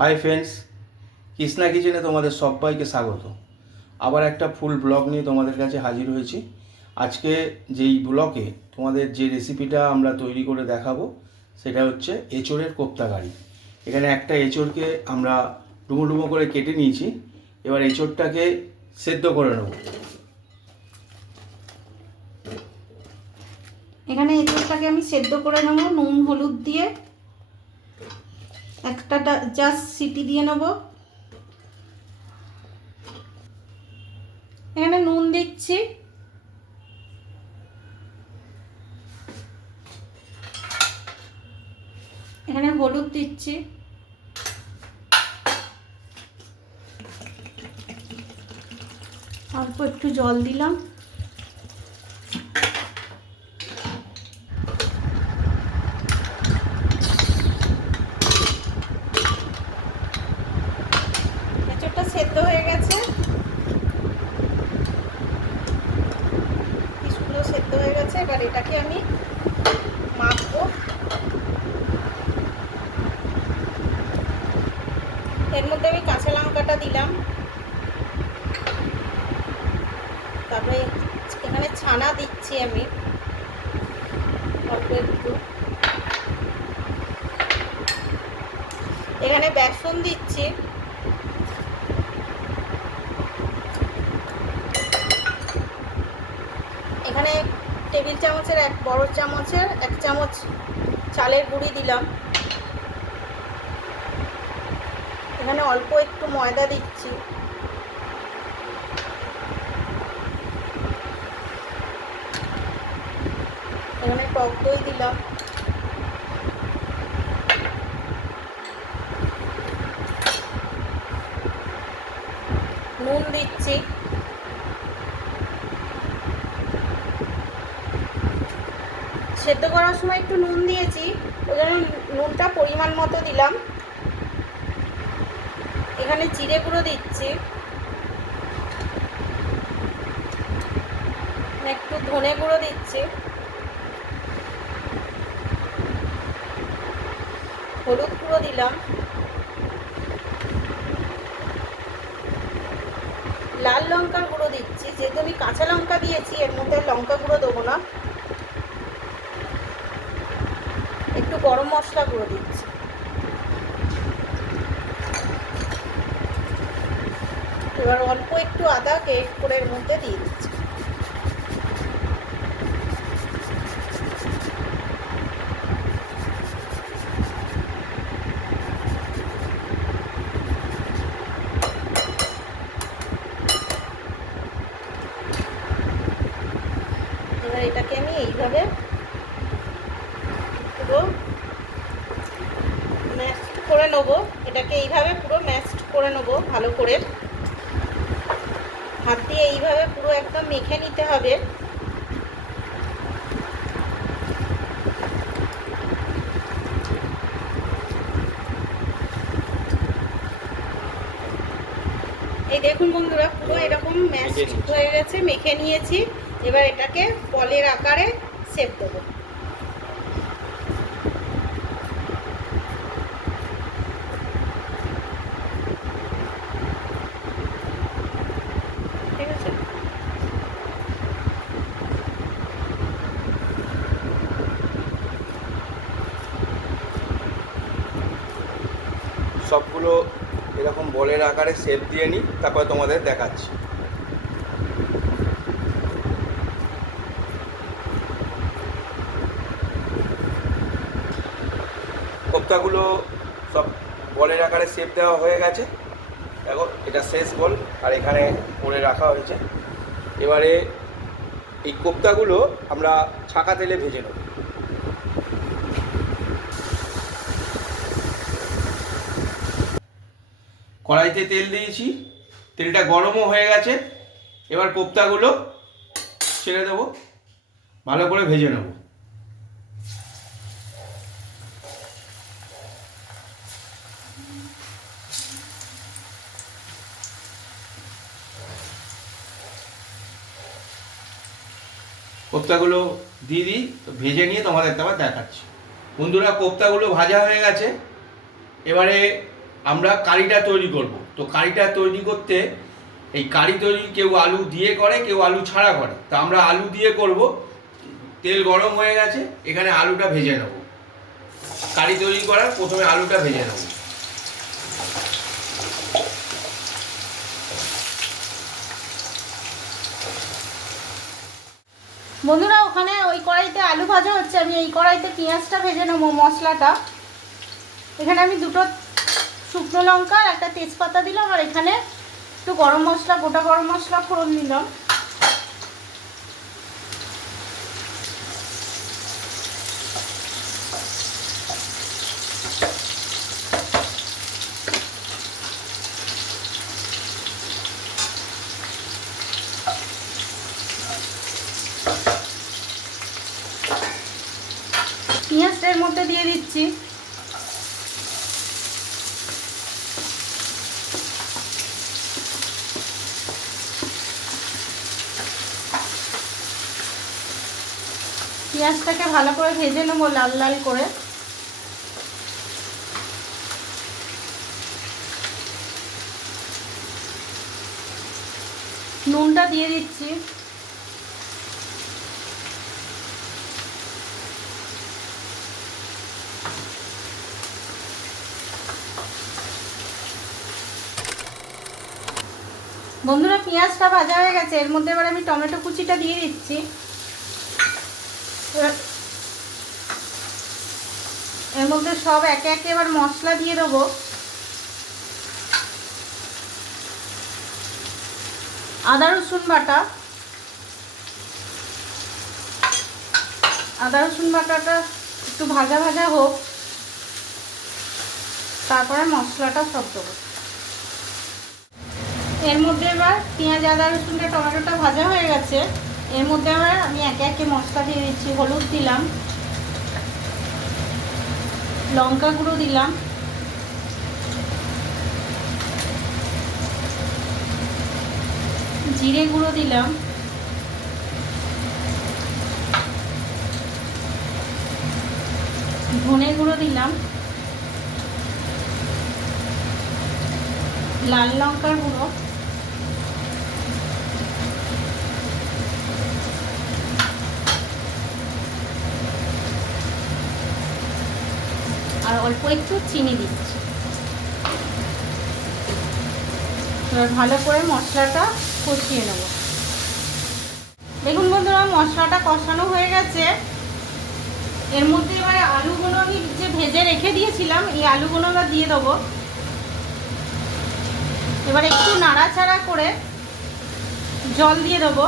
Hi friends Krishna কিচেনে তোমাদের সবাইকে স্বাগত। আবার একটা ফুল ব্লগ নিয়ে তোমাদের কাছে হাজির হয়েছি। আজকে যেই ব্লগে তোমাদের যে রেসিপিটা আমরা তৈরি করে দেখাবো, সেটা হচ্ছে এঁচোড়ের কোপ্তাগাড়ি এখানে একটা এঁচোড়কে আমরা ডুমো ডুমো করে কেটে নিয়েছি। এবার এঁচোড়টাকে সেদ্ধ করে নেব। এখানে এঁচড়টাকে আমি সেদ্ধ করে নেব, নুন, হলুদ দিয়ে। একটা জাস্ট সিটি দিয়ে নেব। এখানে নুন দিচ্ছি। এখানে হলুদ দিচ্ছি। অল্প একটু জল দিলাম এঁচড়টা সেদ্ধ হয়ে গেছে পিসগুলো সেদ্ধ হয়ে গেছে এবার এটাকে আমি মাখবো এর মধ্যে আমি কাঁচা লঙ্কাটা দিলাম তারপরে এখানে ছানা দিচ্ছি আমি। অল্প একটু। এখানে বেসন দিচ্ছি। এখানে টেবিল চামচের এক বড় চামচের এক চামচ চালের গুঁড়ি দিলাম। এখানে অল্প একটু ময়দা দিচ্ছি এখানে টক দই দিলাম। নুন দিচ্ছি। সেদ্ধ করার সময় একটু নুন দিয়েছি। ওই জন্য নুনটা পরিমাণ মতো দিলাম। এখানে জিরে গুঁড়ো দিচ্ছি। একটু ধনে গুঁড়ো দিচ্ছি। হলুদ গুঁড়ো দিলাম। লাল লঙ্কার গুঁড়ো দিচ্ছি। যেহেতু আমি কাঁচা লঙ্কা দিয়েছি, এর মধ্যে লঙ্কা গুঁড়ো দেবো না। একটু গরম মশলা গুঁড়ো দিচ্ছি। এবার অল্প একটু আদা কেক করে এর মধ্যে দিয়ে দিচ্ছি এবার এটাকে আমি এইভাবে পুরো ম্যাশড করে নেব এটাকে এইভাবে পুরো ম্যাশড করে নেব ভালো করে। হাত দিয়ে এইভাবে পুরো একদম মেখে নিতে হবে। এই দেখুন বন্ধুরা পুরো এরকম ম্যাশ হয়ে গেছে মেখে নিয়েছি। এবার এটাকে বলের আকারে সেপ দেবো। সবগুলো এরকম বলের আকারে শেপ দিয়ে নিই, তারপরে তোমাদের দেখাচ্ছি। কোপ্তাগুলো সব বলের আকারে শেপ দেওয়া হয়ে গেছে। দেখো, এটা শেষ বল, আর এখানে করে রাখা হয়েছে। এবারে এই কোপ্তাগুলো আমরা ছাকা তেলে ভেজে নেব। কড়াইতে তেল দিয়েছি, তেলটা গরমও হয়ে গেছে, এবার কোপ্তাগুলো ছেড়ে দেবো, ভালো করে ভেজে নেব। কোপ্তাগুলো দিয়ে দিই, তো ভেজে নিয়ে তোমাদের আবার দেখাচ্ছি। বন্ধুরা, কোপ্তাগুলো ভাজা হয়ে গেছে, এবারে আমরা কারিটা তৈরি করব। তো কারিটা তৈরি করতে এই কারি তৈরি কেউ আলু দিয়ে করে, কেউ আলু ছাড়া করে। তো আমরা আলু দিয়ে করব। তেল গরম হয়ে গেছে, এখানে আলুটা ভেজে নেব। কারি তৈরি করার প্রথমে আলুটা ভেজে নেব। বন্ধুরা, ওখানে ওই কড়াইতে আলু ভাজা হচ্ছে, আমি এই কড়াইতে পেঁয়াজটা ভেজে নেব মশলাটা। এখানে আমি দুটো শুকনো লঙ্কা আর একটা তেজপাতা দিলাম আর এখানে একটু গরম মশলা, গোটা গরম মশলা ফোড়ন দিলাম। পেঁয়াজটা এর মধ্যে দিয়ে দিচ্ছি। পেঁয়াজটাকে ভালো করে ভেজে নেব লাল লাল করে। নুনটা দিয়ে দিচ্ছি। বন্ধুরা, পেঁয়াজটা ভাজা হয়ে গেছে। এর মধ্যে এবার আমি টমেটো কুচিটা দিয়ে দিচ্ছি। এর মধ্যে সব একে একে এবার মশলা দিয়ে দেবো। আদা, রসুন বাটা। আদা, রসুন বাটাটা একটু ভাজা ভাজা হোক, তারপরে মশলাটা সব দেবো। এর মধ্যে এবার পেঁয়াজ, আদা রসুনটা টমেটোটা ভাজা হয়ে গেছে। এর মধ্যে আবার আমি একে একে মশলা দিয়ে দিচ্ছি, হলুদ দিলাম, লঙ্কা গুঁড়ো দিলাম, জিরে গুঁড়ো দিলাম, ধনে গুঁড়ো দিলাম, লাল লঙ্কার গুঁড়ো অল্প একটু চিনি দিচ্ছি। এবার ভালো করে মশলাটা কষিয়ে নেব। দেখুন বন্ধুরা, মশলাটা কষানো হয়ে গেছে। এর মধ্যে এবারে আলুগুলো আমি যে ভেজে রেখে দিয়েছিলাম, এই আলুগুলো আমরা দিয়ে দেবো। এবার একটু নাড়াচাড়া করে জল দিয়ে দেবো।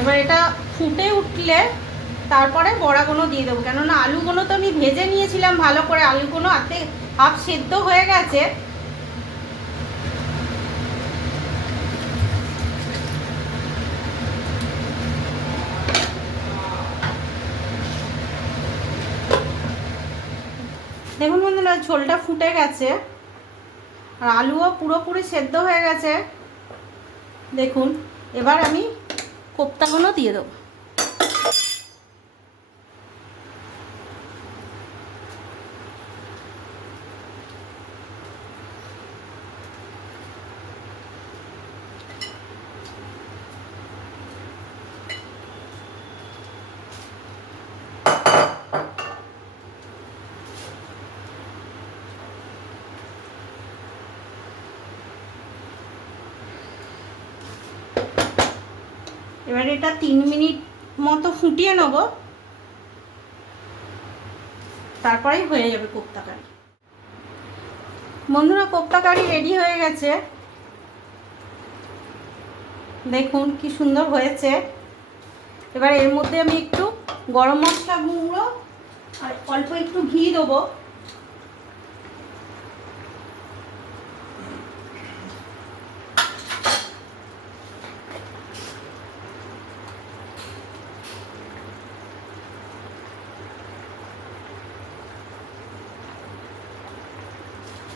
এবার এটা ফুটে উঠলে তারপরে বড়াগুলো দিয়ে দেবো। কেননা আলুগুলো তো আমি ভেজে নিয়েছিলাম ভালো করে। আলুগুলো হাতে হাফ সেদ্ধ হয়ে গেছে। দেখুন বন্ধুরা, ঝোলটা ফুটে গেছে। আর আলুও পুরোপুরি সেদ্ধ হয়ে গেছে। দেখুন, এবার আমি কোপ্তাগুলো দিয়ে দেবো। এবার এটা তিন মিনিট মতো ফুটিয়ে নেব। তারপরেই হয়ে যাবে কোপ্তা কারি বন্ধুরা কোপ্তা কারি রেডি হয়ে গেছে। দেখুন কি সুন্দর হয়েছে। এবার এর মধ্যে আমি একটু গরম মশলা গুঁড়ো আর অল্প একটু ঘি দেবো।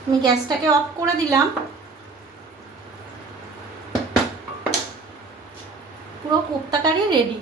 আমি গ্যাসটাকে অফ করে দিলাম। পুরো কোপ্তাকারি রেডি